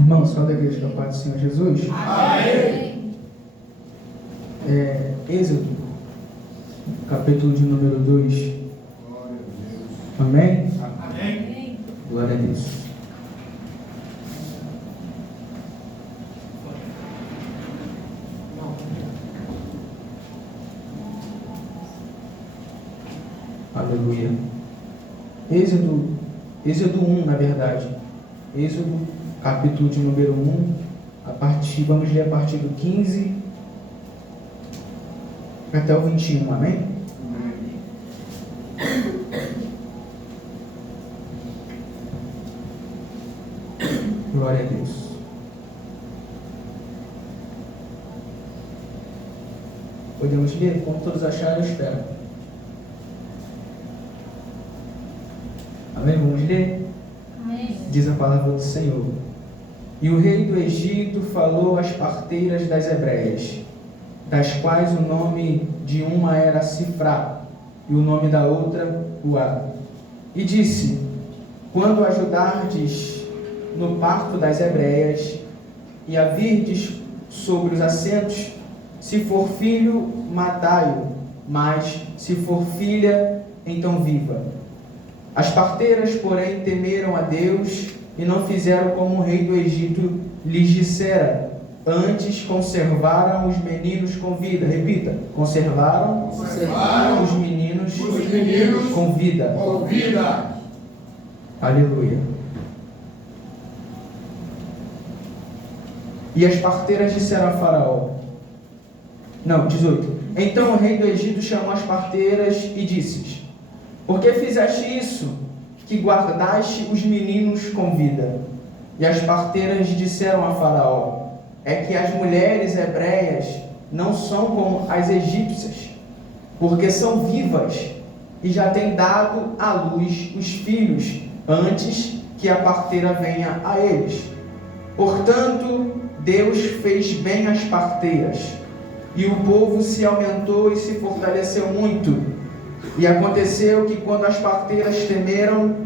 Irmãos, só da igreja da paz do Senhor Jesus. Amém. Êxodo, capítulo de número 2. Amém? Amém. Glória a Deus. Aleluia. Êxodo 1, na verdade. Êxodo, capítulo de número 1, vamos ler a partir do 15 até o 21, amém? Glória a Deus. Podemos ler? Como todos acharam, eu espero. Amém? Vamos ler? Amém. Diz a palavra do Senhor. E o rei do Egito falou às parteiras das hebreias, das quais o nome de uma era Sifrá, e o nome da outra, Uá. E disse: quando ajudardes no parto das hebreias, e a virdes sobre os assentos, se for filho, matai-o, mas se for filha, então viva. As parteiras, porém, temeram a Deus e não fizeram como o rei do Egito lhes dissera. Antes conservaram os meninos com vida. Repita: conservaram os meninos com vida. Com vida. Aleluia. E as parteiras disseram a Faraó. 18. Então o rei do Egito chamou as parteiras e disse: por que fizeste isso, que guardaste os meninos com vida? E as parteiras disseram a Faraó: é que as mulheres hebreias não são como as egípcias, porque são vivas e já têm dado à luz os filhos antes que a parteira venha a eles. Portanto, Deus fez bem às parteiras, e o povo se aumentou e se fortaleceu muito. E aconteceu que quando as parteiras temeram,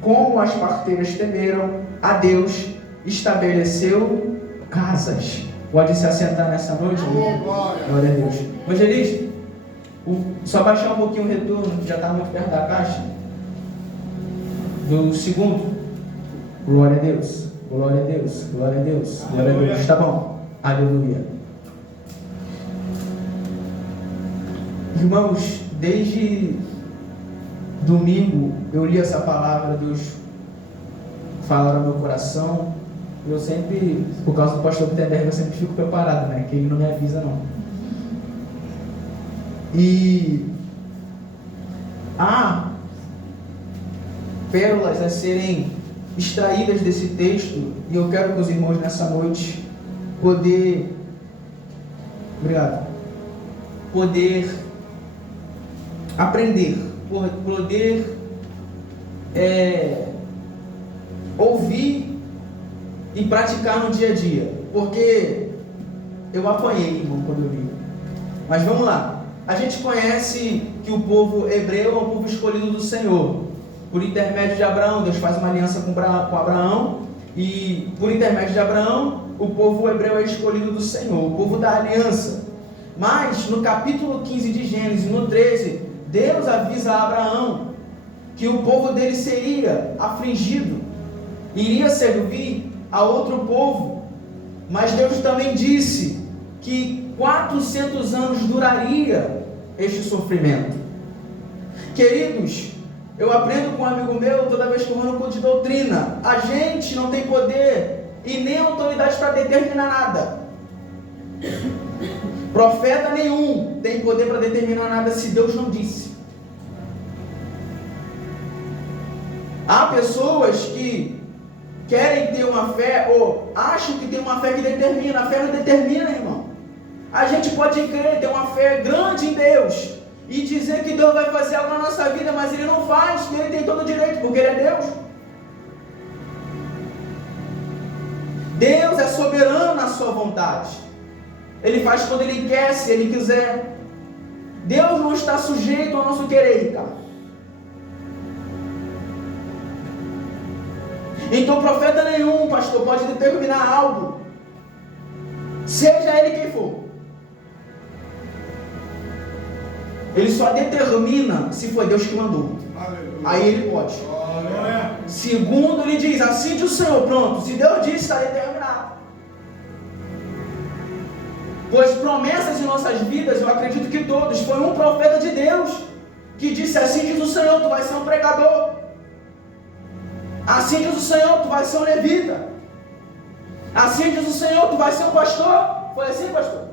como as parteiras temeram a Deus, estabeleceu casas. Pode se assentar nessa noite? Glória a Deus. Evangelista, só baixar um pouquinho o retorno, que já está muito perto da caixa. Do segundo. Glória a Deus. Glória a Deus. Glória a Deus. Glória a Deus. Está bom. Aleluia. Irmãos, desde domingo eu li essa palavra, Deus fala no meu coração. Eu sempre, por causa do pastor Gutenberg, eu sempre fico preparado, né? Que ele não me avisa não. E há pérolas a serem extraídas desse texto, e eu quero que os irmãos nessa noite poder aprender, poder ouvir e praticar no dia a dia, porque eu apanhei, irmão, quando eu li. Mas vamos lá. A gente conhece que o povo hebreu é o povo escolhido do Senhor. Por intermédio de Abraão, Deus faz uma aliança com Abraão, e por intermédio de Abraão, o povo hebreu é escolhido do Senhor, o povo da aliança. Mas no capítulo 15 de Gênesis, no 13, Deus avisa a Abraão que o povo dele seria afligido, iria servir a outro povo. Mas Deus também disse que 400 anos duraria este sofrimento. Queridos, eu aprendo com um amigo meu toda vez que eu vou no culto de doutrina: a gente não tem poder e nem autoridade para determinar nada. Profeta nenhum tem poder para determinar nada se Deus não disse. Há pessoas que querem ter uma fé, ou acham que tem uma fé que determina. A fé não determina, irmão. A gente pode crer, ter uma fé grande em Deus e dizer que Deus vai fazer algo na nossa vida, mas Ele não faz, Ele tem todo o direito, porque Ele é Deus. Deus é soberano na sua vontade. Ele faz quando Ele quer, se Ele quiser. Deus não está sujeito ao nosso querer, cara. Então profeta nenhum, pastor, pode determinar algo, seja ele quem for. Ele só determina se foi Deus que mandou. Aleluia. Aí ele pode. Aleluia. Segundo, ele diz, assim diz o Senhor, pronto. Se Deus disse, está determinado. Pois promessas em nossas vidas, eu acredito que todos, foi um profeta de Deus que disse, assim diz o Senhor, tu vai ser um pregador. Assim diz o Senhor, tu vai ser um levita. Assim diz o Senhor, tu vai ser um pastor. Foi assim, pastor?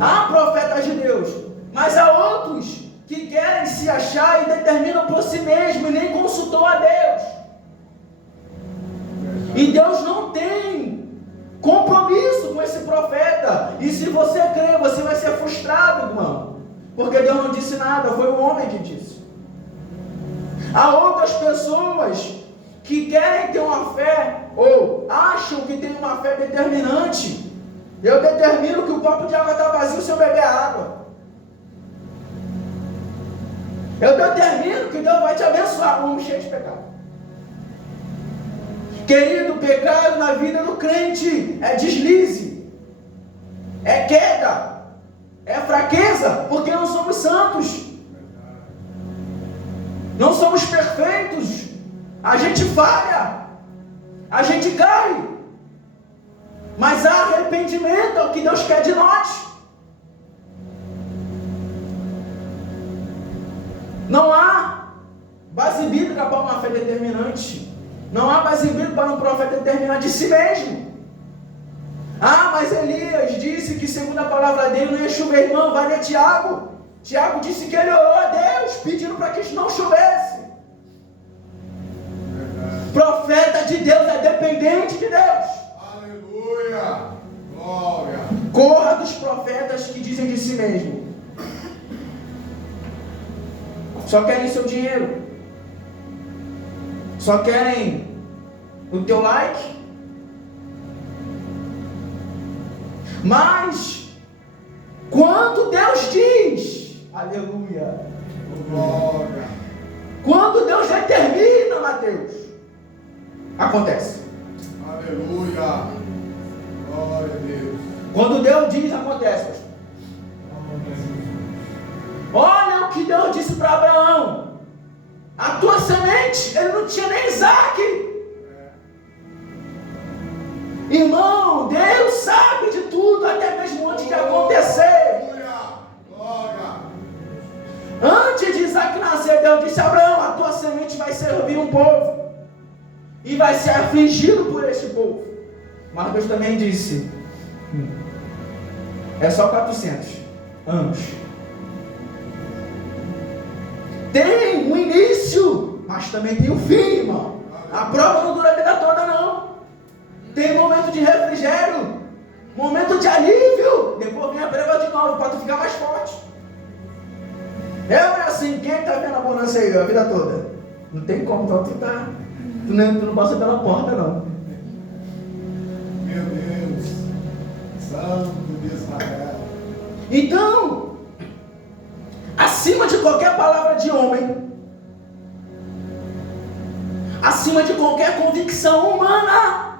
Há profetas de Deus, mas há outros que querem se achar e determinam por si mesmo e nem consultou a Deus. E Deus não tem compromisso com esse profeta. E se você crer, você vai ser frustrado, irmão. Porque Deus não disse nada, foi o homem que disse. Há outras pessoas que querem ter uma fé, ou acham que tem uma fé determinante. Eu determino que o copo de água está vazio se eu beber água. Eu determino que Deus vai te abençoar, vamos cheio de pecado. Querido, pecado na vida do crente é deslize, é queda, é fraqueza, porque não somos santos, não somos perfeitos, a gente falha, a gente cai, mas há arrependimento, é o que Deus quer de nós. Não há base bíblica para uma fé determinante. Não há base bíblica para um profeta determinar de si mesmo. Ah, mas Elias disse que segundo a palavra dele não ia chover, irmão, vai ler Tiago. Tiago disse que ele orou a Deus, pedindo para que não chovesse. Profeta de Deus é dependente de Deus. Aleluia. Glória. Corra dos profetas que dizem de si mesmo. Só querem seu dinheiro. Só querem o teu like. Mas quando Deus diz, aleluia, Glória. quando Deus determina, Mateus, acontece. Aleluia. Glória a Deus. Quando Deus diz, acontece. Olha o que Deus disse para Abraão. A tua semente, ele não tinha nem Isaac. Irmão, Deus sabe de tudo, até mesmo antes de acontecer. Aleluia. Glória. Antes de Isaac nascer, Deus disse a Abraão, a tua semente vai servir um povo. E vai ser afligido por este povo. Mas Deus também disse, é só 400 anos. Tem um início, mas também tem um fim, irmão. A prova não dura a vida toda, não. Tem momento de refrigério, momento de alívio, depois vem a prova de novo, para tu ficar mais forte. É assim, quem está vendo a bonança aí a vida toda? Não tem como, então tu não passa pela porta, não. Meu Deus. Santo de Israel. Então, acima de qualquer palavra de homem, acima de qualquer convicção humana,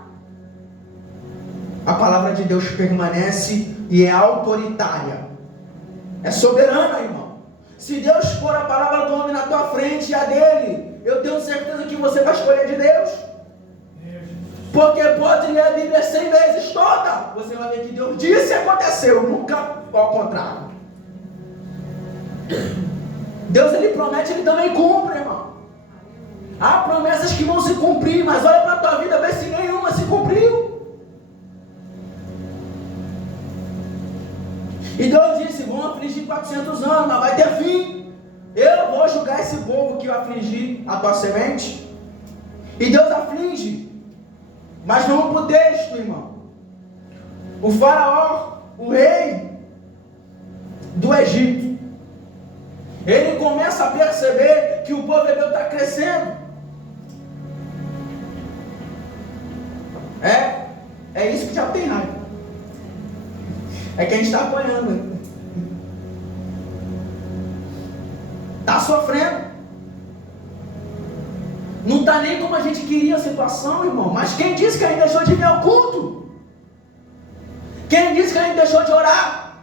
a palavra de Deus permanece e é autoritária, é soberana, irmão. Se Deus pôr a palavra do homem na tua frente e a dele, eu tenho certeza que você vai escolher de Deus. Porque pode ler a Bíblia 100 vezes toda, você vai ver que Deus disse e aconteceu, nunca ao contrário. Deus, ele promete, ele também cumpre, irmão. Há promessas que vão se cumprir, mas olha para a tua vida, vê se nenhuma se cumpriu. E Deus disse, vão afligir 400 anos, mas vai ter fim. Eu vou julgar esse povo que eu afligir a tua semente. E Deus aflige. Mas vamos para o texto, irmão. O faraó, o rei do Egito, ele começa a perceber que o povo hebreu está crescendo. É isso que já tem raiva. É que a gente está apanhando. Está sofrendo. Não está nem como a gente queria a situação, irmão. Mas quem disse que a gente deixou de vir ao culto? Quem disse que a gente deixou de orar?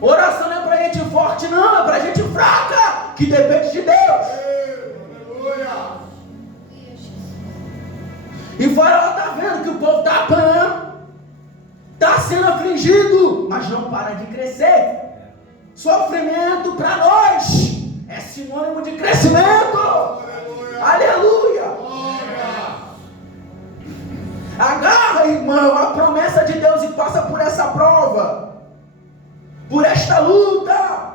Oração não é para gente forte, não. É para gente fraca, que depende de Deus. Aleluia. E o Faraó está vendo que o povo está apanhando, está sendo afligido, mas não para de crescer. Sofrimento para nós é sinônimo de crescimento. Aleluia. Agarra, irmão, a promessa de Deus e passa por essa prova, por esta luta,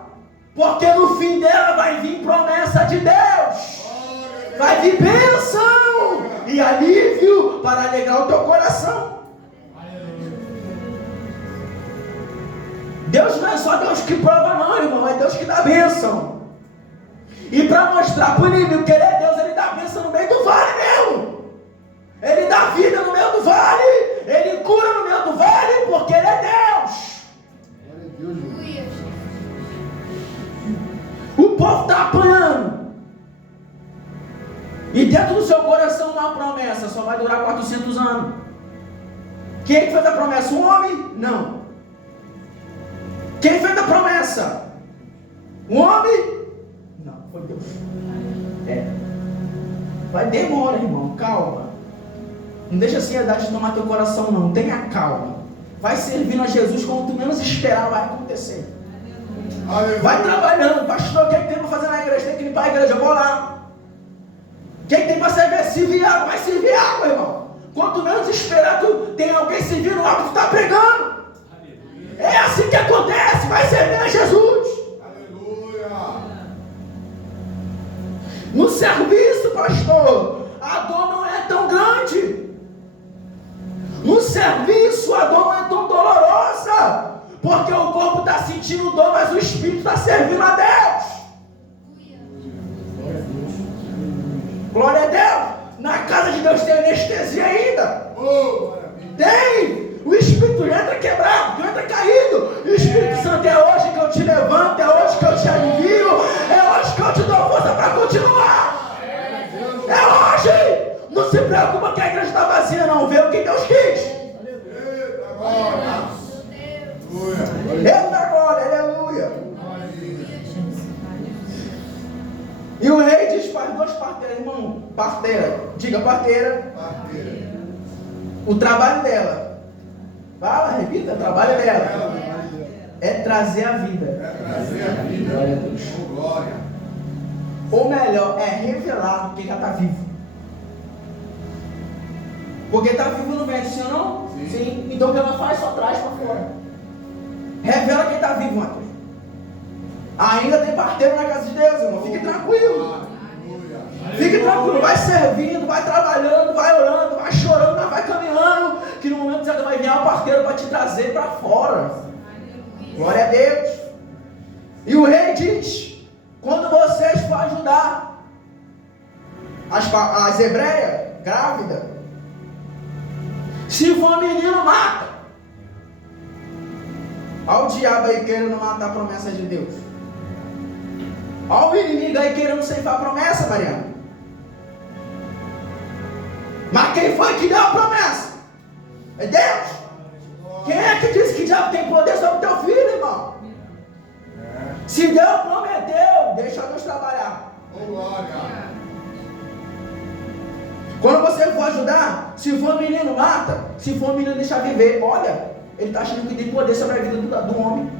porque no fim dela vai vir promessa de Deus, vai vir bênção e alívio para alegrar o teu coração. Deus não é só Deus que prova, não, irmão, é Deus que dá bênção. E para mostrar para o inimigo que ele é Deus, ele dá bênção no meio do vale mesmo. Ele dá vida no meio do vale, ele cura no meio do vale, porque ele é Deus. O povo está apanhando. E dentro do seu coração uma promessa, só vai durar 400 anos. Quem é que fez a promessa? Um homem? Não. Quem fez a promessa? Um homem? Não, foi Deus. Vai demorar, irmão, calma. Não deixa a ansiedade tomar teu coração, não. Tenha calma. Vai servindo a Jesus como tu menos esperar, vai acontecer. Vai trabalhando. Pastor, o que é que tem para fazer na igreja? Tem que limpar a igreja, eu vou lá. O que é que tem para servir água? Vai servir água, irmão. Quanto menos esperar, tu tem alguém servindo água que tu está pregando. É assim que acontece. Vai servir a Jesus. Aleluia. No serviço, pastor, a dor não é tão grande. No serviço, a dor não é tão dolorosa. Porque o corpo está sentindo dor, mas o espírito está servindo a Deus. Glória a Deus. Na casa de Deus tem anestesia ainda. Tem. O Espírito entra quebrado, tu entra caído. O Espírito Santo, é hoje que eu te levanto, é hoje que eu te alivio, é hoje que eu te dou força para continuar. É hoje. Não se preocupa que a igreja está vazia, não. Vê o que Deus quis. Eita glória, aleluia. E o rei diz: faz 2 parteiras, irmão. Parteira, diga parteira. O trabalho dela. Fala, repita, o trabalho dela é trazer a vida. Glória a Deus. Ou melhor, é revelar quem já está vivo. Porque está vivo no vento, sim ou não? Sim. Então o que ela faz? Só traz para fora. Revela quem está vivo, Matheus. Ainda tem parteiro na casa de Deus, irmão. Fique tranquilo. Fique tranquilo. Vai servindo, vai trabalhando, vai orando, vai chorando, mas vai caminhando. Que no momento certo vai vir um parteiro para te trazer para fora. Glória a Deus. E o rei diz: quando vocês for ajudar as hebreias grávidas, se for menino, mata. Olha o diabo aí querendo matar a promessa de Deus. Olha o inimigo aí querendo ceifar a promessa, Mariana. Mas quem foi que deu a promessa? É Deus. Quem é que disse que o diabo tem poder sobre o teu filho, irmão? Se Deus prometeu, deixa Deus trabalhar. Quando você for ajudar, se for menino, mata. Se for menino, deixa viver. Olha, ele está achando que tem poder sobre a vida do homem.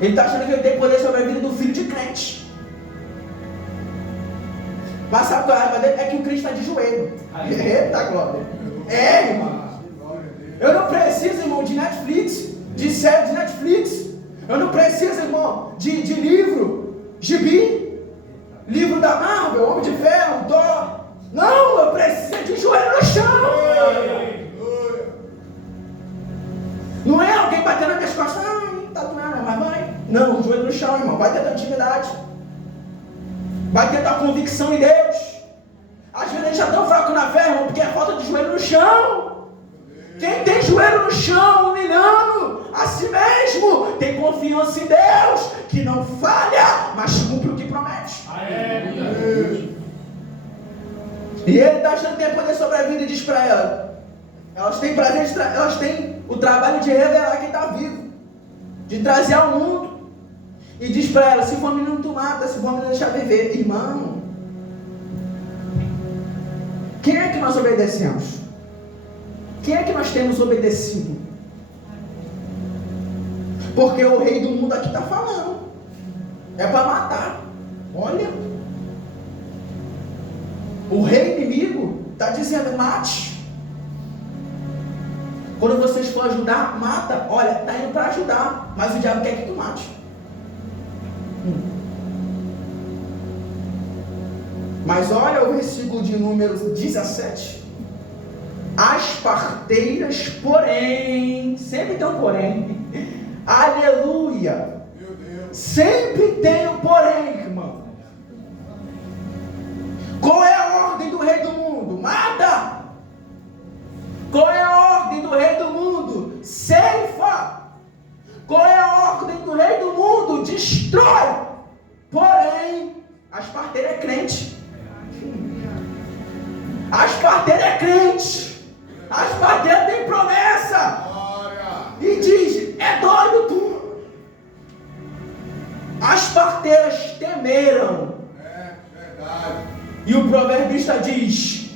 Ele está achando que ele tem poder sobre a vida do filho de crente. Mas sabe qual é a raiva dele? É que o crente está de joelho. Eita glória. É, irmão. Eu não preciso, irmão, de Netflix, de série de Netflix. Eu não preciso, irmão, de livro, gibi, livro da Marvel, Homem de Ferro, Thor. Não, eu preciso de joelho no chão. Não é alguém batendo nas minhas costas. Tá doendo, mas vai. Não, joelho no chão, irmão. Vai ter tua intimidade. Vai ter tua convicção em Deus. Às vezes a gente é tão fraco na fé, irmão, porque é falta de joelho no chão. Quem tem joelho no chão, humilhando a si mesmo, tem confiança em Deus, que não falha, mas cumpre o que promete. E ele está achando que tem poder sobre a vida e diz para elas têm prazer, elas têm o trabalho de revelar quem está vivo, de trazer ao mundo. E diz para ela: se for menino tu mata, se for menino deixa viver. Irmão, quem é que nós obedecemos? Quem é que nós temos obedecido? Porque o rei do mundo aqui está falando, é para matar. Olha, o rei inimigo está dizendo: mate. Quando vocês for ajudar, mata. Olha, está indo para ajudar, mas o diabo quer que tu mate. Mas olha o versículo de número 17. As parteiras, porém, sempre tem um porém. Aleluia. Meu Deus. Sempre tem um porém, irmão. Qual é a ordem do rei do mundo? Mata. Qual é a ordem do rei do mundo? Ceifa. Qual é a ordem do rei do mundo? Destrói. Porém, as parteiras é crente. As parteiras é crente. As parteiras têm promessa. Glória. E diz: é doido tu. As parteiras temeram. É verdade. E o proverbista diz: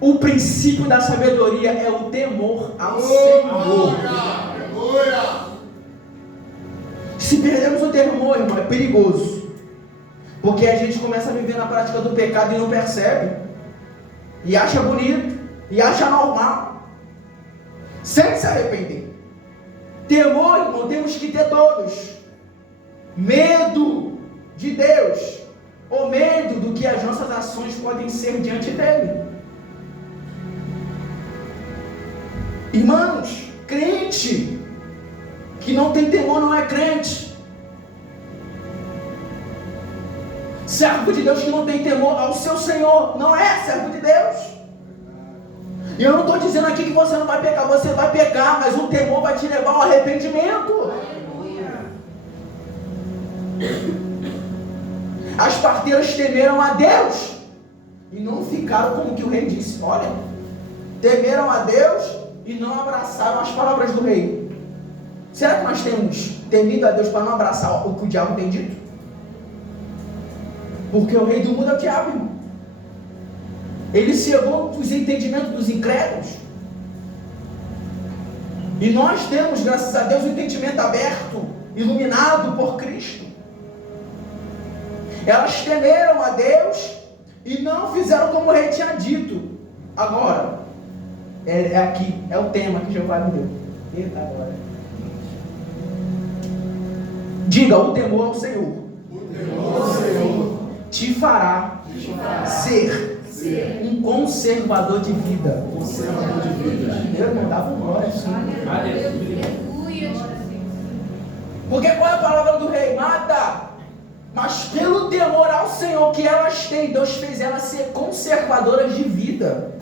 o princípio da sabedoria é o temor ao Senhor. Aleluia. Se perdemos o temor, irmão, é perigoso. Porque a gente começa a viver na prática do pecado e não percebe. E acha bonito. E acha normal. Sem se arrepender. Temor, irmão, temos que ter todos. Medo de Deus. Ou medo do que as nossas ações podem ser diante dele. Irmãos, crente que não tem temor não é crente. Servo de Deus que não tem temor ao seu Senhor não é servo de Deus. E eu não estou dizendo aqui que você não vai pecar, você vai pecar, mas o temor vai te levar ao arrependimento. As parteiras temeram a Deus e não ficaram como que o rei disse. Olha, temeram a Deus e não abraçaram as palavras do rei. Será que nós temos temido a Deus para não abraçar o que o diabo tem dito? Porque o rei do mundo é o diabo, irmão. Ele cegou os entendimentos dos incrédulos. E nós temos, graças a Deus, o entendimento aberto, iluminado por Cristo. Elas temeram a Deus e não fizeram como o rei tinha dito. Agora, é aqui, é o tema que Jeová me deu. Eita, agora. Diga: o temor ao Senhor. O temor ao Senhor Te fará ser um conservador de vida. conservador de vida. Eu não dava um glória assim. Aleluia. Porque qual é a palavra do rei? Mata. Mas pelo temor ao Senhor que elas têm, Deus fez elas ser conservadoras de vida.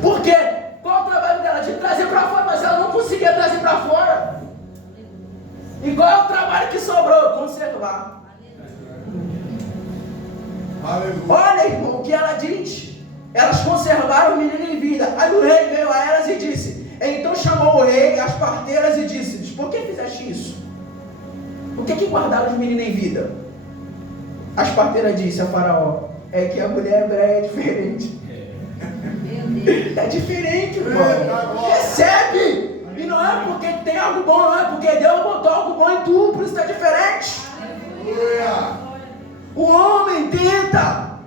Por quê? Qual é o trabalho dela? De trazer para fora, mas ela não conseguia trazer para fora. E qual é o trabalho que sobrou? Conservar. Aleluia. Olha, irmão, o que ela diz. Elas conservaram o menino em vida. Aí o rei veio a elas e disse. Então chamou o rei, as parteiras, e disse: por que fizeste isso? Por que guardaram os meninos em vida? As parteiras disse a Faraó: é que a mulher hebreia é diferente. É diferente, irmão. Recebe! E não é porque tem algo bom, não é porque Deus botou algo bom em tu, por isso está diferente. Aleluia. O homem tenta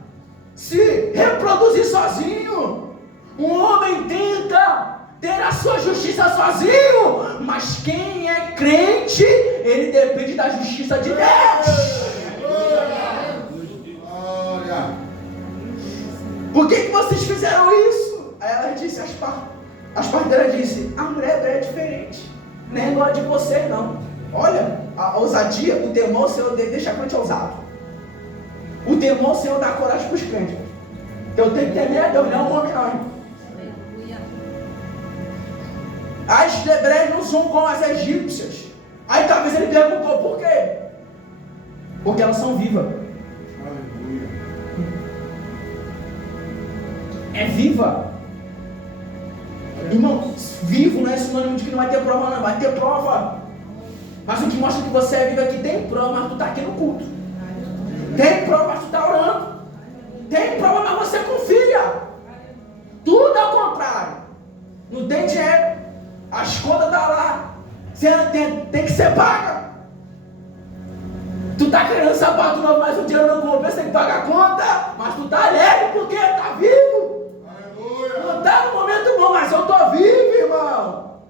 se reproduzir sozinho. O homem tenta ter a sua justiça sozinho. Mas quem é crente, ele depende da justiça de Deus. Glória. Por que vocês fizeram isso? Aí ela disse, as parteiras disse: a mulher é diferente. Nem igual a de você, não. Olha, a ousadia, o temor, o Senhor deixa a crente ousado. O temor, o Senhor dá coragem para os crentes. Eu tenho que temer a Deus, não é um homem, não. As hebreias não são como as egípcias. Aí talvez ele perguntou: por quê? Porque elas são vivas. Aleluia. é viva. Irmão, vivo não é sinônimo de que não vai ter prova, não. Vai ter prova. Mas o que mostra que você é vivo é que tem prova, mas tu está aqui no culto. Tem prova, mas tu está orando. Tem prova, mas você confia. Tudo ao contrário. Não tem dinheiro. As contas estão lá. Você tem que ser paga. Tu está querendo sapato novo, mas o dinheiro não comprou, você tem que pagar a conta. Mas tu está alegre porque está vivo. Aleluia. Não está no momento bom, mas eu estou vivo, irmão.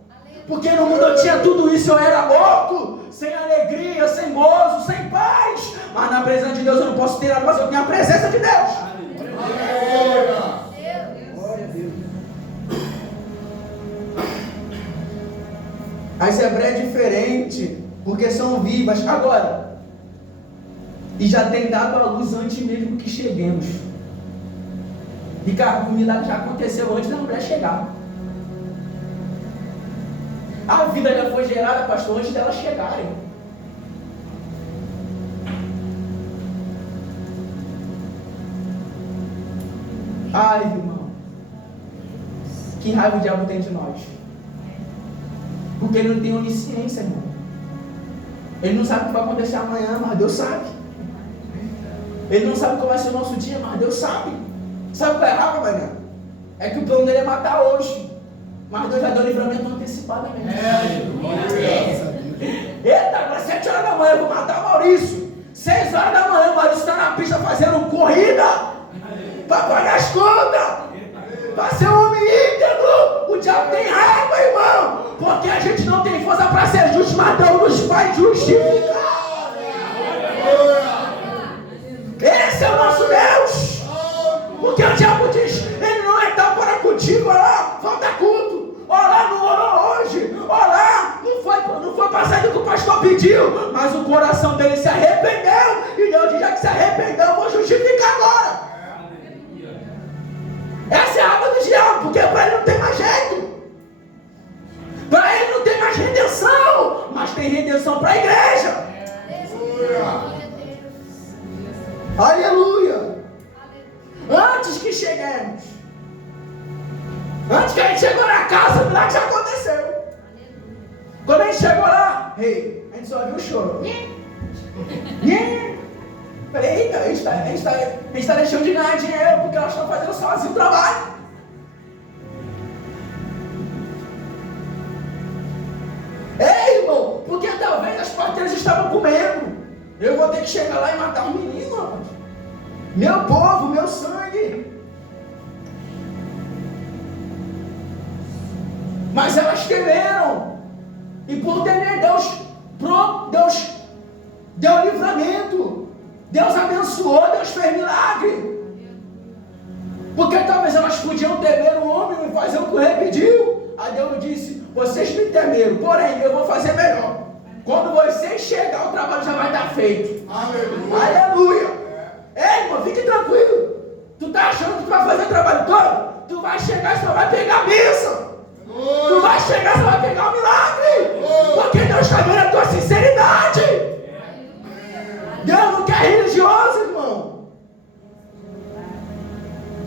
Porque no mundo eu tinha tudo isso, eu era morto, sem alegria, sem gozo, sem paz. Mas na presença de Deus eu não posso ter nada, mas eu tenho a presença de Deus. Aleluia. As hebreias é diferente, porque são vivas. Agora, e já tem dado a luz antes mesmo que cheguemos. Ricardo, o milagre já aconteceu antes da mulher chegar. A vida já foi gerada, pastor, antes delas chegarem. Ai, irmão, que raiva o diabo tem de nós. Porque ele não tem onisciência, irmão. Ele não sabe o que vai acontecer amanhã, mas Deus sabe. Ele não sabe qual vai ser o nosso dia, mas Deus sabe. Sabe qual é a raiva, amanhã? É que o plano dele é matar hoje. Mas Deus já deu livramento antecipadamente. Eita, agora 7 horas da manhã eu vou matar o Maurício. 6 horas da manhã o Maurício está na pista fazendo corrida para pagar as contas, para ser um homem íntegro. O diabo tem raiva, irmão, porque a gente não tem força para ser justo, mas Deus nos faz justificar. Esse é o nosso Deus. Porque o diabo diz, ele não é tal para contigo, olha lá, falta culto, olha lá, não orou hoje, olha lá, não foi passado que o pastor pediu, mas o coração dele se arrependeu, e Deus diz, já que se arrependeu, eu vou justificar agora. Essa é a água do diabo, porque para ele não tem mais jeito, para ele não tem mais redenção, mas tem redenção para a igreja. Aleluia. Antes que cheguemos, antes que a gente chegou na casa, o milagre já aconteceu. Quando a gente chegou lá, a gente só viu o choro. Falei, eita, a gente está deixando de ganhar dinheiro porque elas estão fazendo sozinho o trabalho. Ei, irmão, porque talvez as parteiras estavam comendo. Eu vou ter que chegar lá e matar um menino, rapaz. Meu povo, meu sangue. Mas elas temeram. E por temer Deus deu livramento. Deus abençoou, Deus fez milagre. Porque talvez elas podiam temer o homem e fazer o que o rei pediu. Aí Deus disse, vocês me temeram, porém eu vou fazer melhor. Quando vocês chegar, o trabalho já vai estar feito. Aleluia. Aleluia. Ei, irmão, fique tranquilo. Tu tá achando que tu vai fazer o trabalho todo? Tu vai chegar e só vai pegar a bênção. Tu vai chegar e só vai pegar o milagre. Porque Deus está vendo a tua sinceridade. Deus não quer religioso, irmão,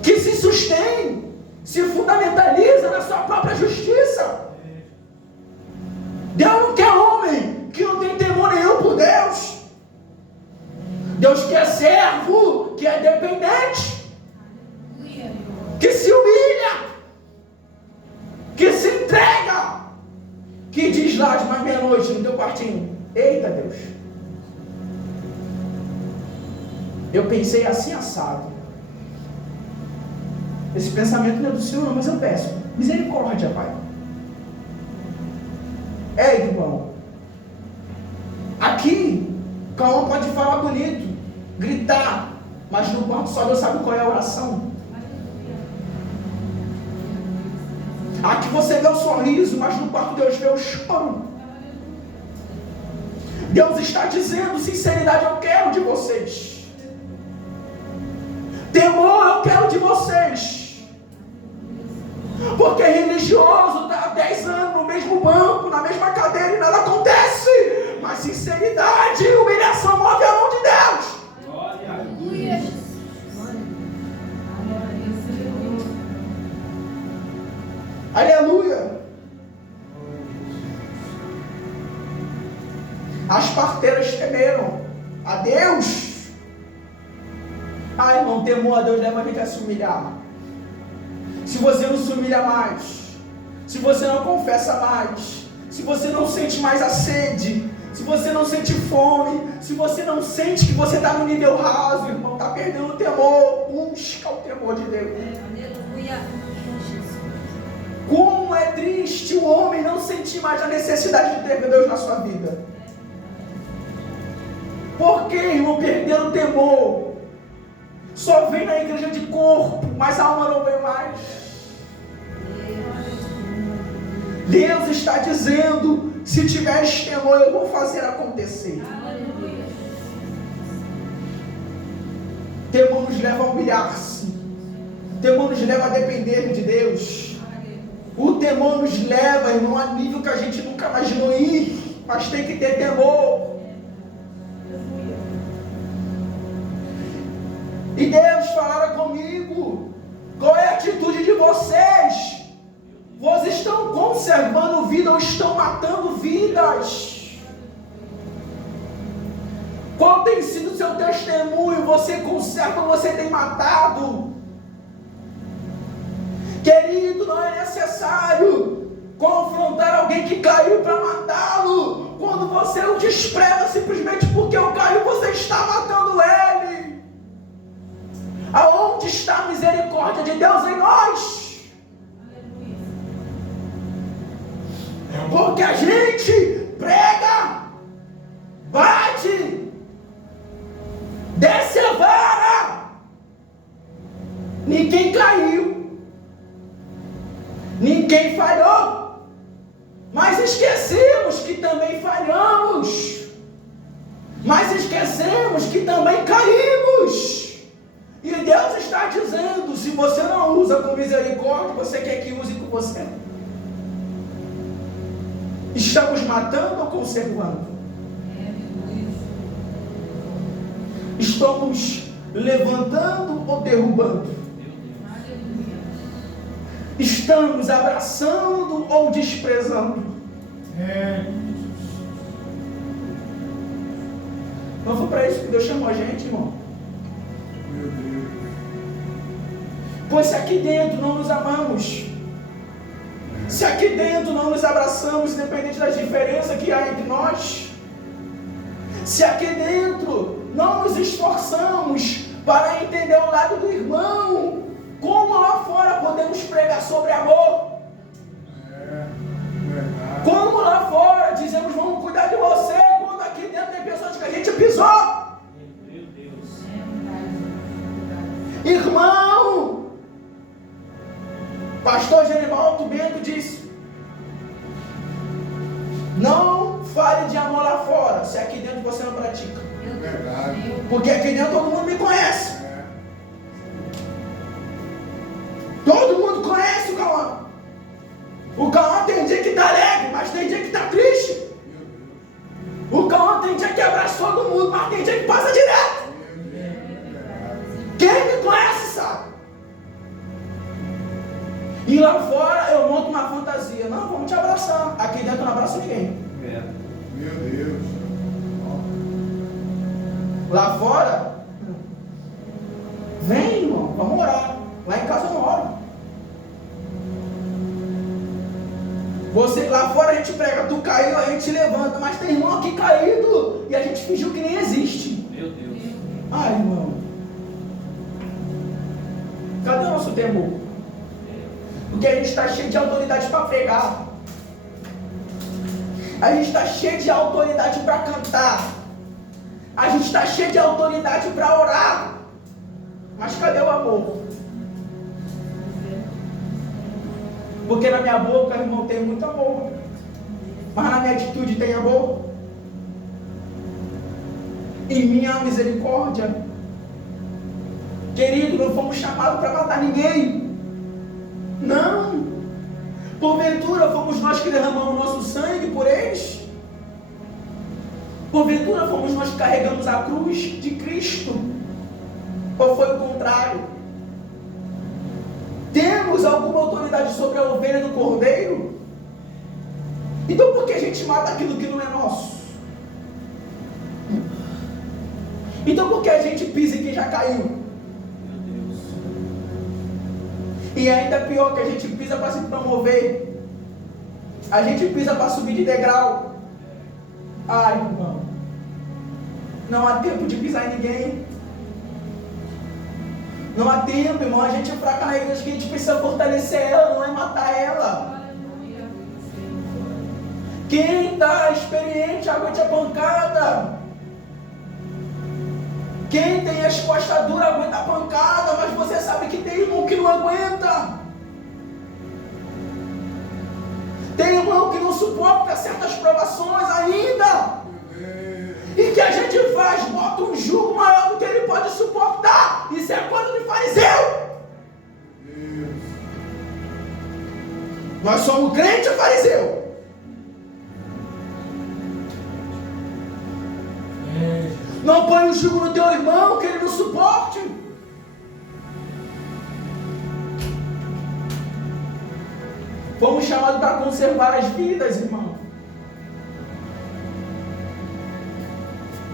que se sustém, se fundamentaliza na sua própria justiça. Deus não quer homem que não tem temor nenhum por Deus. Deus quer servo que é dependente, que se humilha, que se entrega, que diz lá de mais meia-noite no teu quartinho, eita Deus, eu pensei assim assado. Esse pensamento não é do Senhor, mas eu peço misericórdia, Pai. É, irmão, aqui cada um pode falar bonito, gritar, mas no quarto só Deus sabe qual é a oração. Aqui você vê o sorriso, mas no quarto Deus vê o choro. Deus está dizendo, sinceridade eu quero de vocês, temor eu quero de vocês. Porque religioso está há 10 anos no mesmo banco, na mesma cadeira e nada acontece. Mas sinceridade e humilhação move a mão de Deus. Aleluia! As parteiras temeram a Deus. Irmão, temor a Deus leva a gente a se humilhar. Se você não se humilha mais, se você não confessa mais, se você não sente mais a sede, se você não sente fome, se você não sente que você está no nível raso, irmão, está perdendo o temor, busca o temor de Deus. Aleluia. Como é triste o homem não sentir mais a necessidade de ter Deus na sua vida. Por que, irmão, perder o temor? Só vem na igreja de corpo, mas a alma não vem mais. Deus está dizendo, se tiveres temor, eu vou fazer acontecer. Temor nos leva a humilhar-se. Temor nos leva a depender de Deus. O temor nos leva, irmão, a nível que a gente nunca imaginou ir. Mas tem que ter temor. E Deus falava comigo, qual é a atitude de vocês? Vocês estão conservando vida ou estão matando vidas? Qual tem sido o seu testemunho? Você conserva ou você tem matado? Querido, não é necessário confrontar alguém que caiu para matá-lo. Quando você o despreza simplesmente porque eu caiu, você está matando ele. Aonde está a misericórdia de Deus em nós? Porque a gente prega, bate, desce a vara. Ninguém caiu, ninguém falhou, mas esquecemos que também falhamos, mas esquecemos que também caímos. E Deus está dizendo, se você não usa com misericórdia, você quer que use com você? Estamos matando ou conservando? Estamos levantando ou derrubando? Estamos abraçando ou desprezando? Não foi para isso que Deus chamou a gente, irmão? Pois se aqui dentro não nos amamos, se aqui dentro não nos abraçamos, independente das diferenças que há entre nós, se aqui dentro não nos esforçamos para entender o lado do irmão, como lá fora podemos pregar sobre amor? Como lá fora dizemos vamos cuidar de você, quando aqui dentro tem pessoas que a gente pisou? Irmão, pastor Genibaldo Bento disse, não fale de amor lá fora, se aqui dentro você não pratica. Porque aqui dentro todo mundo me conhece. Todo mundo conhece o Cauã. O Cauã tem dia que está alegre, mas tem dia que está triste. O Cauã tem dia que abraça todo mundo, mas tem dia que passa direto. Quem me conhece sabe. E lá fora eu monto uma fantasia. Não, vamos te abraçar. Aqui dentro eu não abraço ninguém. Meu Deus. Lá fora, vem, irmão, vamos orar. Lá em casa eu não oro. Você, lá fora a gente prega, tu caiu, a gente levanta. Mas tem irmão aqui caído e a gente fingiu que nem existe. Meu Deus. Ai, irmão. Cadê o nosso temor? Porque a gente está cheio de autoridade para pregar. A gente está cheio de autoridade para cantar. A gente está cheio de autoridade para orar. Mas cadê o amor? Porque na minha boca, irmão, tem muito amor. Mas na minha atitude tem amor. Em minha misericórdia. Querido, não fomos chamados para matar ninguém. Não. Porventura fomos nós que derramamos nosso sangue por eles? Porventura fomos nós que carregamos a cruz de Cristo? Ou foi o contrário? Temos alguma autoridade sobre sobre a ovelha do cordeiro? Então por que a gente mata aquilo que não é nosso? Então por que a gente pisa em quem já caiu? E ainda pior, que a gente pisa para se promover. A gente pisa para subir de degrau. Ai, irmão. Não há tempo de pisar em ninguém. Não há tempo, irmão. A gente é fraca na igreja, que a gente precisa fortalecer ela, não é matar ela. Quem está experiente, aguente a pancada. Quem tem as costas duras, aguenta a pancada. Mas você sabe que tem irmão que não aguenta. Tem irmão que não suporta certas provações ainda. E que a gente faz? Bota um jugo maior do que ele pode suportar. Isso é coisa de fariseu. Nós somos crente ou fariseu? Não põe um jugo no teu irmão que ele não suporte. Fomos chamados para conservar as vidas, irmão.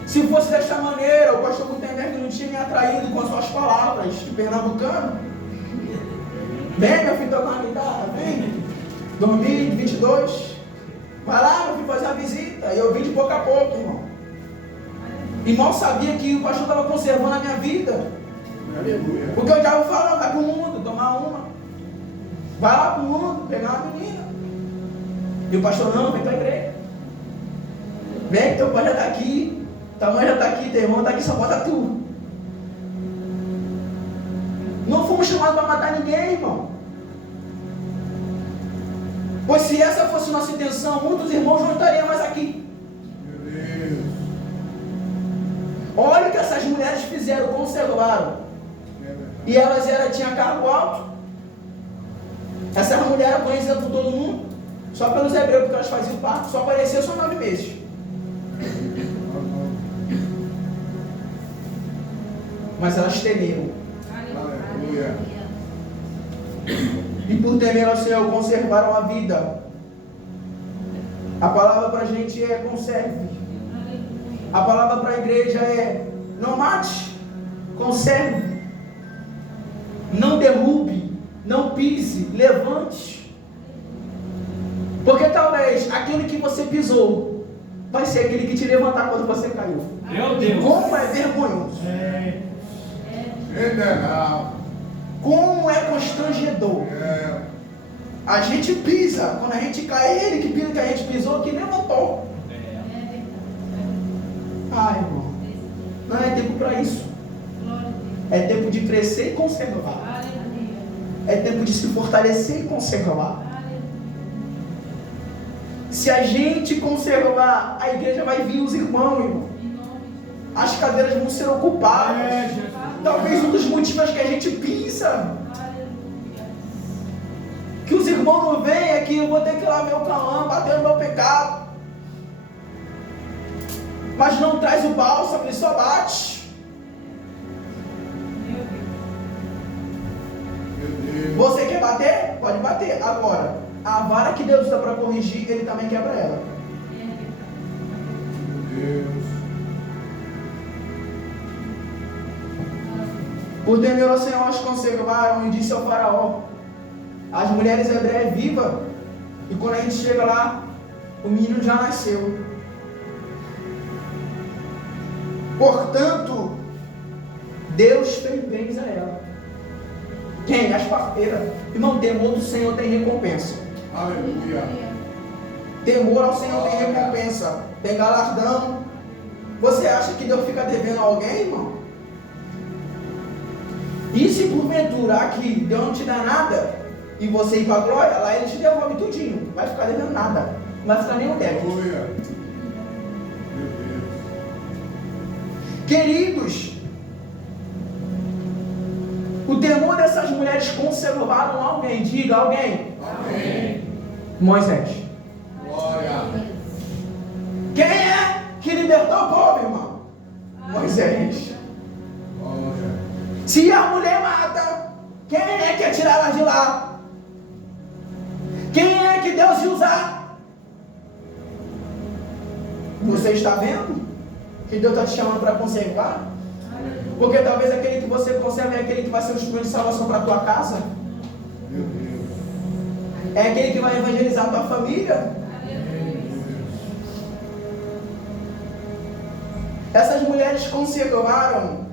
Se fosse desta maneira, o pastor Gutenberg não tinha me atraído com as suas palavras de pernambucano. Vem, meu filho, tocar uma guitarra, vem. 2022. Vai lá, meu filho, fazer uma visita. E eu vim de pouco a pouco, irmão. E mal sabia que o pastor estava conservando a minha vida. Porque eu já vou falar, vai pro mundo, tomar uma. Vai lá pro mundo, pegar uma menina. E o pastor, não, vem pra igreja. Vem que teu pai já está aqui. Tua mãe já está aqui, teu irmão está aqui, só bota tu. Não fomos chamados para matar ninguém, irmão. Pois se essa fosse nossa intenção, muitos irmãos não estariam mais aqui. Meu Deus. Olha o que essas mulheres fizeram, conservaram. E elas tinham cargo alto. Essas mulheres eram conhecidas por todo mundo. Só pelos hebreus, porque elas faziam parto. Só apareceu só 9 meses. Mas elas temeram. Aleluia. E por temer ao Senhor, conservaram a vida. A palavra para a gente é conserve. A palavra para a igreja é não mate, conserve. Não derrube, não pise, levante. Porque talvez aquele que você pisou vai ser aquele que te levantar quando você caiu. Meu Deus. Como é vergonhoso. Como é constrangedor. A gente pisa, quando a gente cai, ele que pisa que a gente pisou, que levantou. Ai, irmão, não é tempo para isso. É tempo de crescer e conservar. É tempo de se fortalecer e conservar. Se a gente conservar, a igreja vai vir os irmãos, irmão. As cadeiras vão ser ocupadas. Talvez um dos motivos que a gente pisa, que os irmãos não vêm aqui, eu vou ter que ir lá meu calão, bater no meu pecado. Mas não traz o bálsamo, ele só bate. Você quer bater? Pode bater. Agora, a vara que Deus usa para corrigir, ele também quebra ela. Por temer ao Senhor, os conservaram e disse ao faraó: as mulheres hebreias vivas. E quando a gente chega lá, o menino já nasceu. Portanto, Deus fez bens a ela. Quem? As parteiras. Irmão, temor do Senhor tem recompensa. Aleluia. Temor ao Senhor tem recompensa. Tem galardão. Você acha que Deus fica devendo a alguém, irmão? E se porventura aqui Deus não te dá nada e você ir para a glória, lá ele te devolve tudinho. Vai ficar devendo nada. Não vai ficar nem um débito. Aleluia. Queridos, o temor dessas mulheres conservaram alguém. Diga alguém. Amém. Moisés. Glória. Quem é que libertou o povo, irmão? Moisés. Glória. Se a mulher mata, quem é que ia tirar ela de lá? pode usar. Você está vendo que Deus está te chamando para conservar? Porque talvez aquele que você conserva é aquele que vai ser o instrumento de salvação para a tua casa. Meu Deus. É aquele que vai evangelizar a tua família. Essas mulheres conservaram.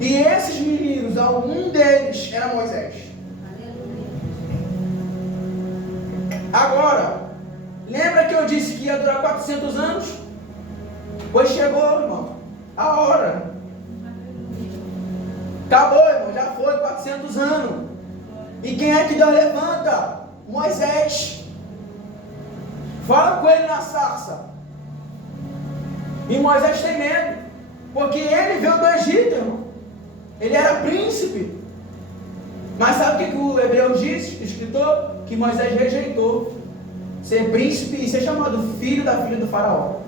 E esses meninos, algum deles era Moisés. Agora, lembra que eu disse que ia durar 400 anos? Pois chegou, irmão, a hora. Acabou, irmão, já foi 400 anos. E quem é que Deus levanta? Moisés. Fala com ele na sarça. E Moisés tem medo, porque ele veio do Egito, irmão. Ele era príncipe. Mas sabe o que o Hebreus diz, o escritor? Que Moisés rejeitou ser príncipe e ser chamado filho da filha do faraó,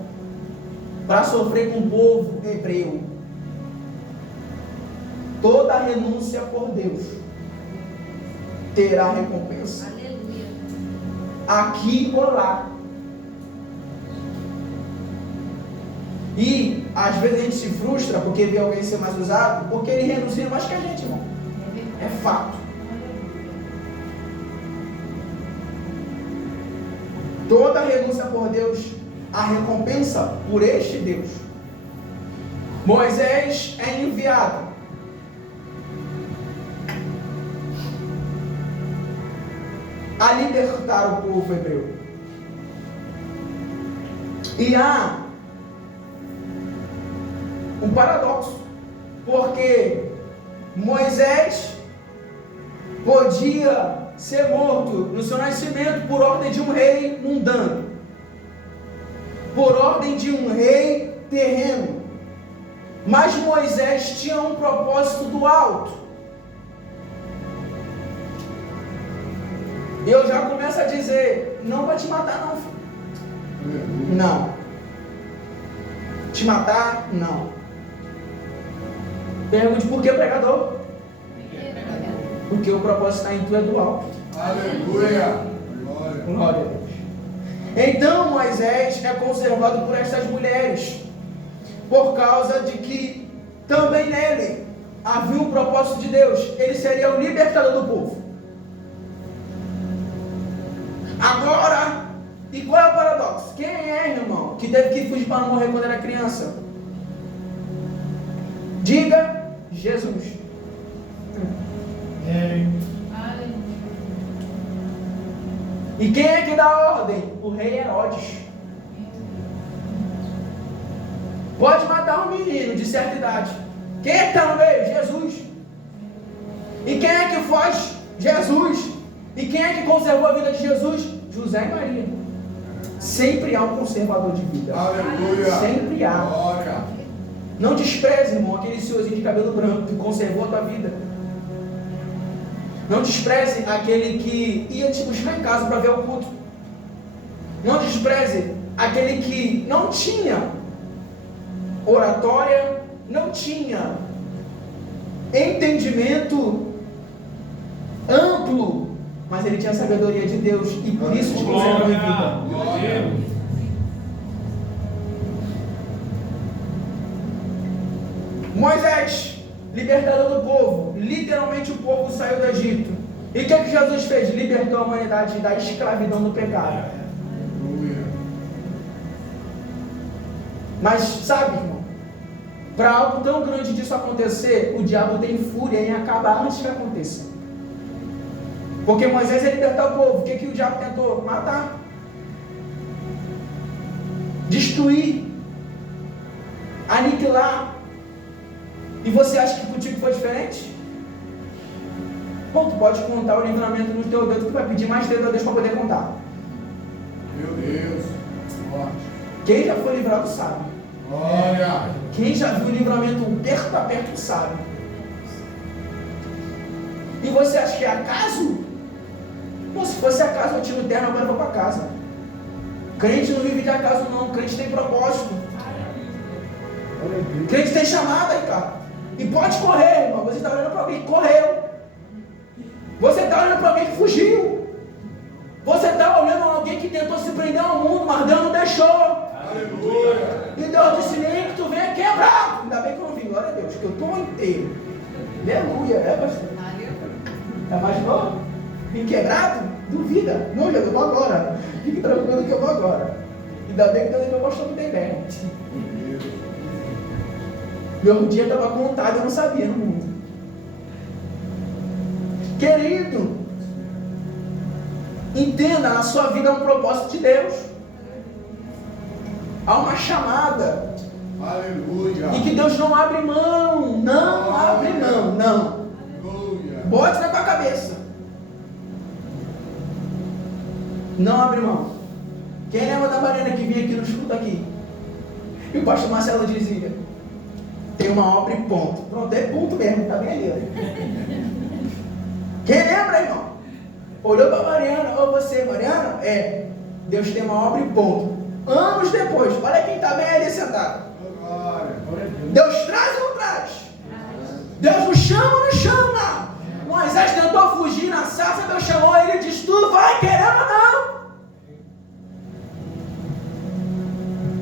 para sofrer com o povo hebreu. Toda renúncia por Deus terá recompensa. Aleluia. Aqui ou lá. E às vezes a gente se frustra porque vê alguém ser mais usado, porque ele renuncia mais que a gente, irmão. É fato. Toda renúncia por Deus, a recompensa por este Deus. Moisés é enviado a libertar o povo hebreu. E há um paradoxo, porque Moisés podia ser morto no seu nascimento por ordem de um rei mundano, por ordem de um rei terreno, mas Moisés tinha um propósito do alto. E eu já começo a dizer, não vai te matar não, filho. Não. Te matar, não. Pergunte por que, pregador? Porque o propósito está em tu é do alto. Aleluia. Glória a Deus. Então Moisés é conservado por estas mulheres, por causa de que também nele havia um propósito de Deus. Ele seria o libertador do povo. Agora, e qual é o paradoxo? Quem é, irmão, que teve que fugir para não morrer quando era criança? Diga, Jesus. E quem é que dá ordem? O rei Herodes. Pode matar um menino de certa idade. Quem é que está no meio? Jesus. E quem é que faz? Jesus. E quem é que conservou a vida de Jesus? José e Maria. Sempre há um conservador de vida. Aleluia. Sempre há. Glória. Não despreze, irmão, aquele senhorzinho de cabelo branco que conservou a tua vida. Não despreze aquele que ia te buscar em casa para ver o culto. Não despreze aquele que não tinha oratória, não tinha entendimento amplo, mas ele tinha a sabedoria de Deus e por isso te conservou em vida. Glória. Moisés, libertador do povo, literalmente o povo saiu do Egito. E o que é que Jesus fez? Libertou a humanidade da escravidão do pecado. Aleluia. Mas sabe, irmão, para algo tão grande disso acontecer, o diabo tem fúria em acabar antes que aconteça. Porque Moisés ia libertar o povo. O que o diabo tentou? Matar, destruir, aniquilar. E você acha que contigo foi diferente? Bom, tu pode contar o livramento no teu dedo, tu vai pedir mais dedo a Deus para poder contar. Meu Deus. Glória. Quem já foi livrado sabe. Glória. Quem já viu o livramento perto a perto sabe. E você acha que é acaso? Bom, se fosse acaso eu tiro o terno, agora eu vou para casa. Crente não vive de acaso não, crente tem propósito. Crente tem chamada aí, cara. E pode correr, irmão. Você está olhando para alguém, correu. Você está olhando para alguém que fugiu. Você está olhando alguém que tentou se prender ao mundo, mas Deus não deixou. Aleluia. E Deus disse, nem que tu venha quebrado. Ainda bem que eu não vi, glória a Deus, que eu estou inteiro. Aleluia, pastor? É mais novo? Vim quebrado? Duvida. Não, eu vou agora. Fique tranquilo que eu vou agora. Ainda bem que Deus não mostrou que tem bem. Meu dia estava contado, eu não sabia no mundo. Querido, entenda, a sua vida é um propósito de Deus. Há uma chamada. Aleluia. E que Deus não abre mão. Não abre mão, não. Aleluia. Bote na tua cabeça. Não abre mão. Quem lembra da Mariana que vinha aqui no escudo aqui? E o pastor Marcelo dizia, tem uma obra e ponto. Pronto, é ponto mesmo, tá bem ali. Ó. Quem lembra, irmão? Olhou para Mariana, ou você, Mariana? É, Deus tem uma obra e ponto. Anos depois, olha quem está bem ali sentado. Deus traz ou não traz? Deus nos chama ou não chama? Moisés tentou fugir na sarça, Deus chamou ele e disse, tu vai querendo ou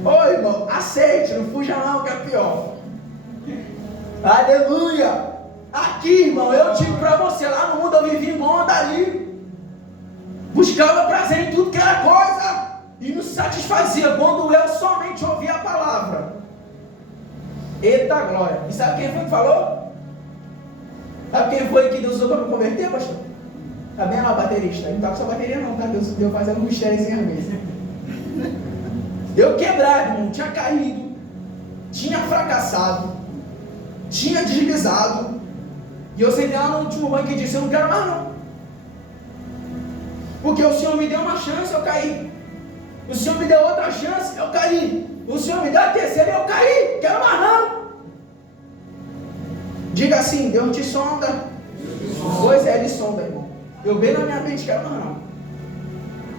não? Ô irmão, aceite, não fuja não, que é pior. Aleluia! Aqui, irmão, eu digo para você, lá no mundo eu vivi em bom ali. Buscava prazer em tudo que era coisa. E nos satisfazia quando eu somente ouvia a palavra. Eita glória! E sabe quem foi que falou? Sabe quem foi que Deus usou para me converter, pastor? Tá bem lá o baterista. Não tá com sua bateria não, tá? Deus deu fazendo um mistério sem a mesa. Eu quebrado, irmão, tinha caído, tinha fracassado, tinha deslizado. E eu sentei lá no último banco e disse, eu não quero mais não. Porque o Senhor me deu uma chance, eu caí. O Senhor me deu outra chance, eu caí. O Senhor me deu a terceira, eu caí. Quero mais não. Diga assim, Deus te sonda. Pois é, Ele sonda, irmão. Eu bem na minha mente, quero mais não.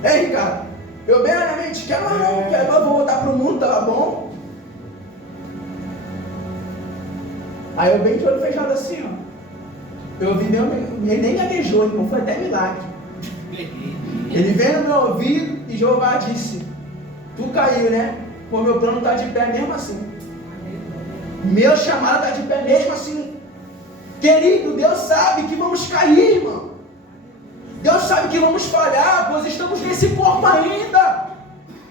Ei, Ricardo, eu bem na minha mente, quero mais não. Quero mais, vou voltar pro mundo, tava bom. Aí eu bem de olho fechado assim, ó. Eu vi Deus, ele nem gaguejou, irmão, foi até milagre. Ele veio no meu ouvido e Jeová disse, tu caiu, né? Pô, meu plano está de pé mesmo assim. Meu chamado está de pé mesmo assim. Querido, Deus sabe que vamos cair, irmão. Deus sabe que vamos falhar, pois estamos nesse corpo ainda.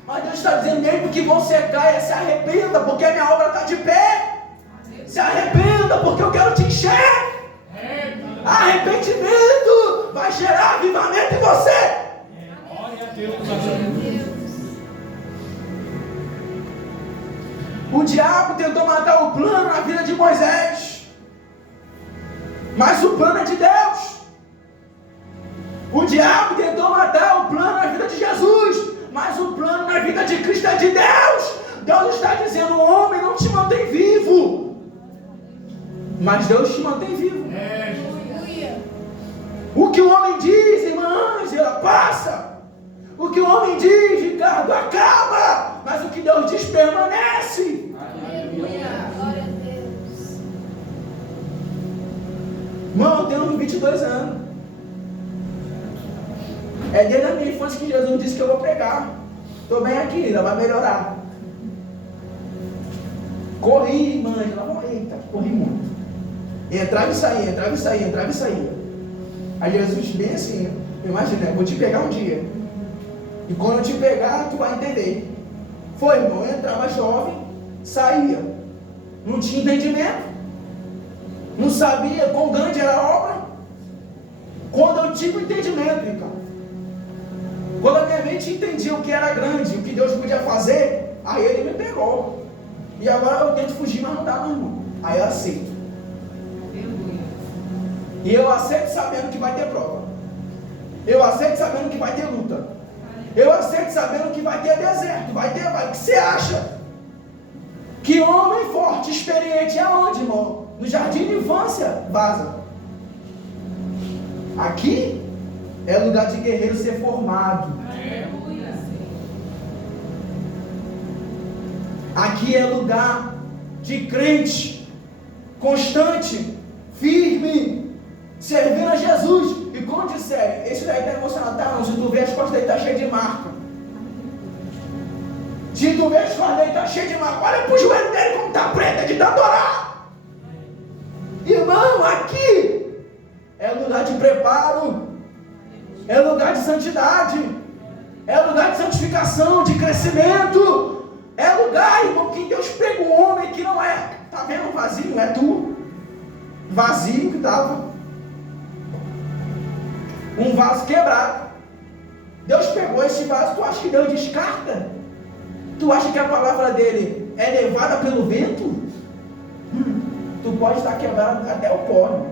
Mas Deus está dizendo mesmo que você caia, se arrependa, porque a minha obra está de pé. Se arrependa, porque eu quero te encher. Arrependimento vai gerar avivamento em você. Glória a Deus. O diabo tentou matar o plano na vida de Moisés, mas o plano é de Deus. O diabo tentou matar o plano na vida de Jesus, mas o plano na vida de Cristo é de Deus. Deus está dizendo, o homem não te mantém vivo, mas Deus te mantém vivo. O que o homem diz, irmã Ângela, passa. O que o homem diz, Ricardo, acaba. Mas o que Deus diz permanece. Aleluia. Glória a Deus. Irmão, eu tenho 22 anos. É desde a minha infância que Jesus disse que eu vou pregar. Estou bem aqui, ainda vai melhorar. Corri, irmã Ângela, eita, corri muito. Entrava e saía, entrava e saía, entrava e saía. Aí Jesus bem assim, imagina, vou te pegar um dia. E quando eu te pegar, tu vai entender. Foi, irmão, eu entrava jovem, saía. Não tinha entendimento. Não sabia quão grande era a obra. Quando eu tive o entendimento, Ricardo. Quando a minha mente entendia o que era grande, o que Deus podia fazer, aí Ele me pegou. E agora eu tento fugir, mas não dá mais, irmão. Aí eu aceito. E eu aceito sabendo que vai ter prova. Eu aceito sabendo que vai ter luta. Eu aceito sabendo que vai ter deserto. Vai. O que você acha? Que homem forte, experiente é onde, irmão? No jardim de infância, vaza. Aqui é lugar de guerreiro ser formado. Aqui é lugar de crente constante, firme, servindo a Jesus. E quando disser, esse daí está emocionado, tá? Não, se tu vê as costas dele tá cheio de marca. Se tu vê as costas dele tá cheio de marca, olha pro joelho dele como tá preto, de tanto orar. Irmão, aqui é lugar de preparo, é lugar de santidade, é lugar de santificação, de crescimento, é lugar, irmão, que Deus pega um homem que não é, tá vendo vazio, é tu, vazio que tava, um vaso quebrado, Deus pegou esse vaso, tu acha que Deus descarta? Tu acha que a palavra dele é levada pelo vento? Tu pode estar quebrado até o pó.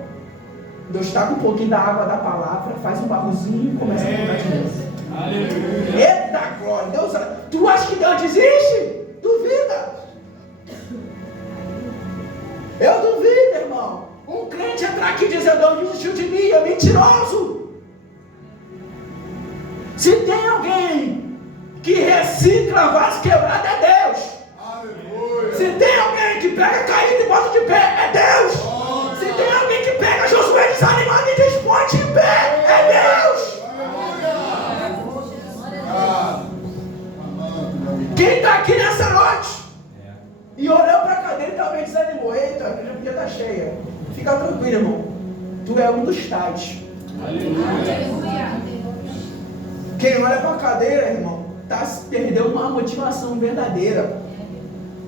Deus está com um pouquinho da água da palavra, faz um barrozinho e começa a quebrar de novo. Aleluia. Eita glória, Deus, tu acha que Deus desiste? Duvida. Eu duvido, irmão. Um crente entrar aqui dizendo, Deus desistiu de mim, é mentiroso. Se tem alguém que recicla vaso quebrado, é Deus. Aleluia. Se tem alguém que pega caído e bota de pé, é Deus. Se tem alguém que pega Josué desanimado e diz, põe de pé, é Deus. Quem está aqui nessa noite e olhou para a cadeira e talvez desanimou, eita, a igreja podia estar cheia. Fica tranquilo, irmão. Tu é um dos tais. Quem olha para a cadeira, irmão, perdeu uma motivação verdadeira.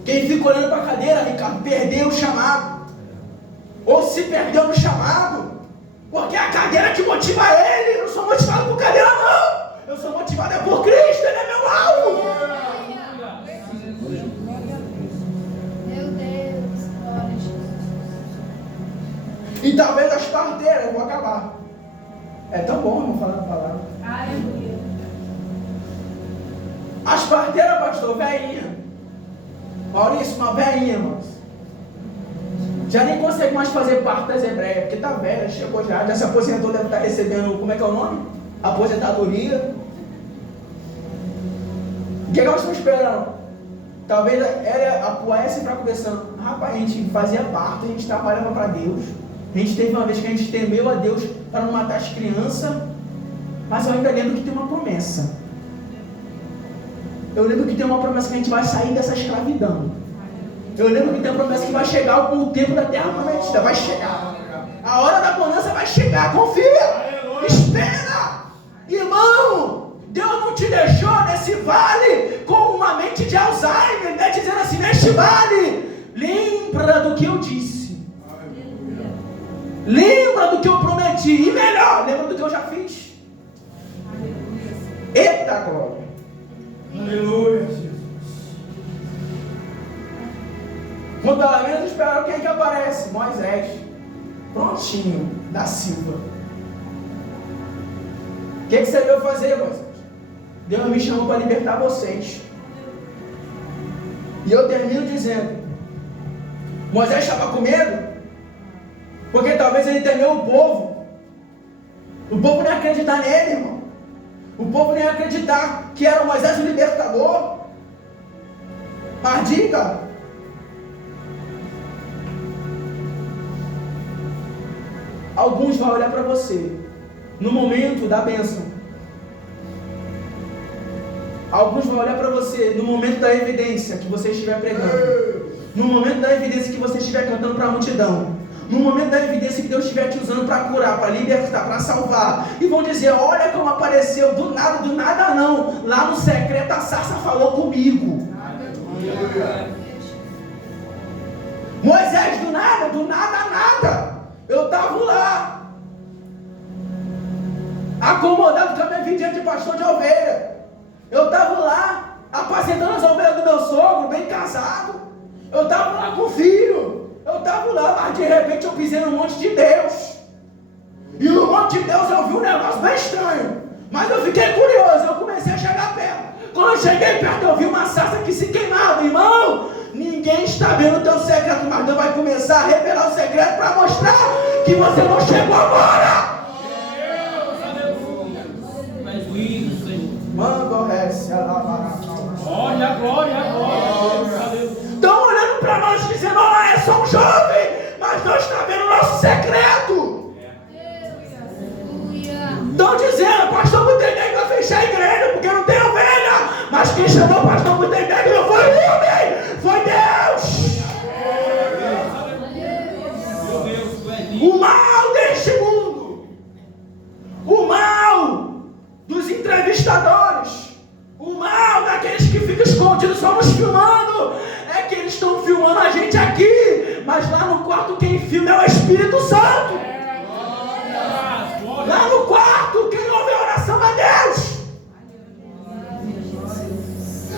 Quem fica olhando para a cadeira, Ricardo, perdeu o chamado. Ou se perdeu no chamado, porque a cadeira que motiva ele. Eu não sou motivado por cadeira, não. Eu sou motivado por Cristo, ele é meu alvo. Meu Deus, glória a Jesus. E talvez as parteiras, eu vou acabar. É tão bom, irmão, falar a palavra. Aleluia. As parteiras, pastor, velhinha. Maurício, uma velhinha, irmãos. Já nem consegue mais fazer parte das hebreias, porque tá velha, chegou já se aposentou, deve estar recebendo, como é que é o nome? Aposentadoria. O que elas estão esperando? Talvez ela, a Poécia para conversando. Rapaz, a gente fazia parte, a gente trabalhava para Deus. A gente teve uma vez que a gente temeu a Deus para não matar as crianças. Mas eu ainda lembro que tem uma promessa. Eu lembro que tem uma promessa que a gente vai sair dessa escravidão. Eu lembro que tem uma promessa que vai chegar o tempo da terra prometida. Vai chegar. A hora da bonança vai chegar. Confia. Espera. Irmão, Deus não te deixou nesse vale com uma mente de Alzheimer. Ele está dizendo assim, neste vale, lembra do que eu disse. Lembra do que eu prometi. E melhor, lembra do que eu já fiz. Eita glória. Aleluia. Quando ela menos esperava, quem é que aparece? Moisés. Prontinho, da Silva. O que você veio fazer, Moisés? Deus me chamou para libertar vocês. E eu termino dizendo, Moisés estava com medo, porque talvez ele temeu o povo. O povo nem ia acreditar nele, irmão. O povo nem ia acreditar que era o Moisés o libertador. Mas diga, alguns vão olhar para você no momento da bênção. Alguns vão olhar para você no momento da evidência que você estiver pregando. No momento da evidência que você estiver cantando para a multidão. No momento da evidência que Deus estiver te usando para curar, para libertar, para salvar. E vão dizer, olha como apareceu, do nada não. Lá no secreto a sarça falou comigo. Moisés, do nada. Eu estava lá, acomodado com a minha vidinha de pastor de ovelha. Eu estava lá, apacentando as ovelhas do meu sogro, bem casado. Eu estava lá com o filho. Eu estava lá, mas de repente eu pisei no monte de Deus. E no monte de Deus eu vi um negócio bem estranho. Mas eu fiquei curioso, eu comecei a chegar perto. Quando eu cheguei perto, eu vi uma sarça que se queimava, irmão. Ninguém está vendo o teu segredo, mas Deus vai começar a revelar o segredo para mostrar que você não chegou agora. Manda o resto. Glória. Estão olhando para nós dizendo, é só um jovem, mas Deus está vendo o nosso secreto. Mas quem chamou o pastor Gutenberg não foi o homem, foi Deus. O mal deste mundo, o mal dos entrevistadores, o mal daqueles que ficam escondidos só nos filmando, é que eles estão filmando a gente aqui, mas lá no quarto quem filma é o Espírito Santo. Lá no quarto quem ouve a oração é Deus.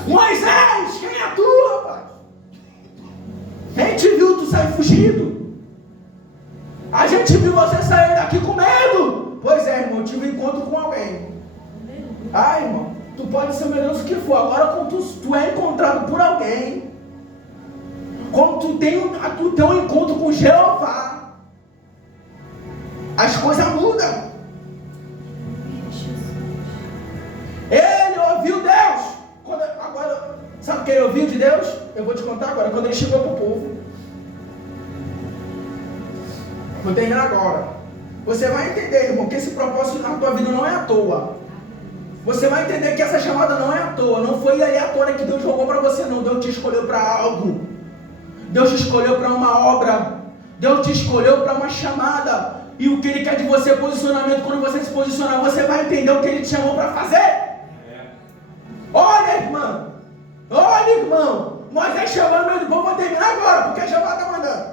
Moisés, quem é tu, rapaz? Quem te viu tu sair fugido? A gente viu você sair daqui com medo. Pois é, irmão, eu tive um encontro com alguém. Ah, irmão, tu pode ser melhor do que for. Agora, quando tu é encontrado por alguém, quando tu tem um encontro com Jeová, as coisas mudam. Ele ouviu Deus. Agora, sabe o que ele ouviu de Deus? Eu vou te contar agora. Quando ele chegou para o povo, vou terminar agora. Você vai entender, irmão, que esse propósito na tua vida não é à toa. Você vai entender que essa chamada não é à toa. Não foi aleatória que Deus jogou para você, não. Deus te escolheu para algo. Deus te escolheu para uma obra. Deus te escolheu para uma chamada. E o que Ele quer de você é posicionamento. Quando você se posicionar, você vai entender o que Ele te chamou para fazer. Olha, irmão. Olha, irmão. Moisés chamou no meio do povo. Vou terminar agora, porque Jeová está mandando.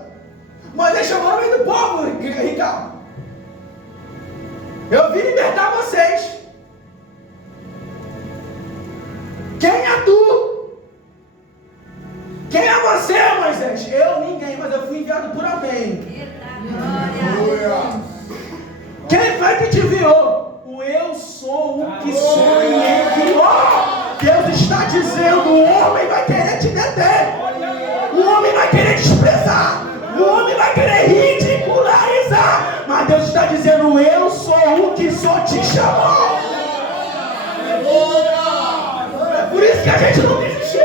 Moisés chamou no meio do povo, Ricardo. Eu vim libertar vocês. Quem é tu? Quem é você, Moisés? Eu, ninguém, mas eu fui enviado por alguém. Quem foi que te enviou? O eu sou o que sou e enviou. Deus está dizendo, o homem vai querer te deter. O homem vai querer desprezar. O homem vai querer ridicularizar. Mas Deus está dizendo, eu sou o que sou, te chamou. É por isso que a gente não desistiu.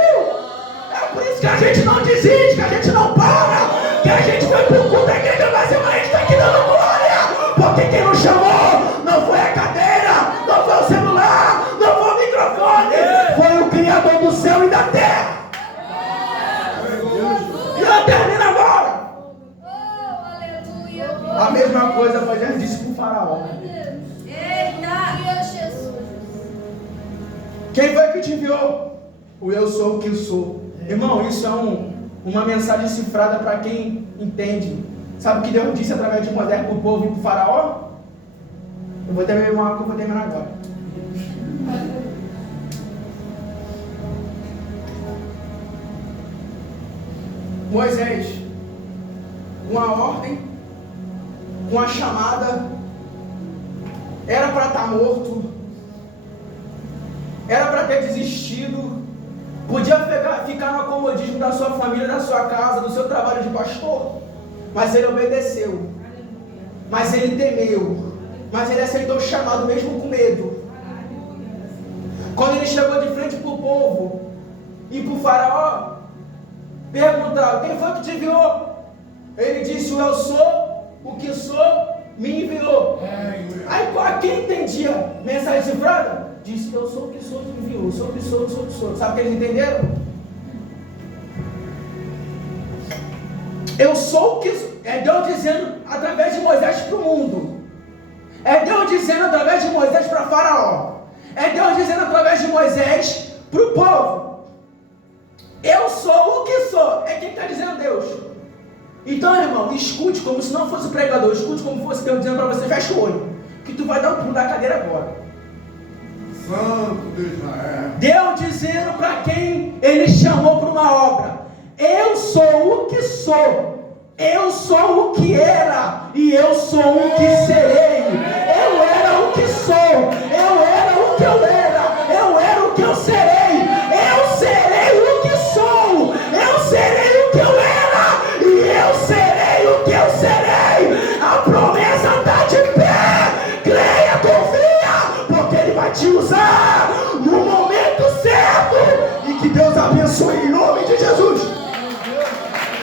É por isso que a gente não desiste, que a gente não para. Que a gente foi pro culto da igreja, mas a gente está aqui dando glória. Porque quem nos chamou não foi a cadeira, não foi o celular, não foi o microfone. Foi o Criador do céu e da terra. E eu termino agora. A mesma coisa Moisés disse para o faraó. Eita! Jesus. Quem foi que te enviou? O eu sou o que sou. Irmão, isso é uma mensagem cifrada para quem entende. Sabe o que Deus disse através de Moisés para o povo e para o faraó? Eu vou terminar agora. Moisés, com a ordem, com a chamada, era para estar morto, era para ter desistido, podia ficar no acomodismo da sua família, da sua casa, do seu trabalho de pastor, mas ele obedeceu, mas ele temeu, mas ele aceitou o chamado mesmo com medo. Quando ele chegou de frente para o povo e para o faraó, perguntaram, quem foi que te enviou? Ele disse, eu sou o que sou, me enviou. Aí quem entendia mensagem cifrada? Disse, eu sou o que sou, me enviou. Sou o que sou, sou o que sou. Sabe o que eles entenderam? Eu sou o que sou. É Deus dizendo através de Moisés para o mundo. É Deus dizendo através de Moisés para Faraó. É Deus dizendo através de Moisés para o povo. Eu sou o que sou. É quem está dizendo Deus. Então, irmão, escute como se não fosse o pregador. Escute como fosse Deus dizendo para você, fecha o olho, que tu vai dar um pulo da cadeira agora. Santo de Israel. Deus dizendo para quem Ele chamou para uma obra. Eu sou o que sou. Eu sou o que era. E eu sou o que serei. Eu era o que sou. Eu era o que eu era. Eu era o que eu serei. Eu serei o que sou. Eu serei o que eu era. E eu serei o que eu serei. A promessa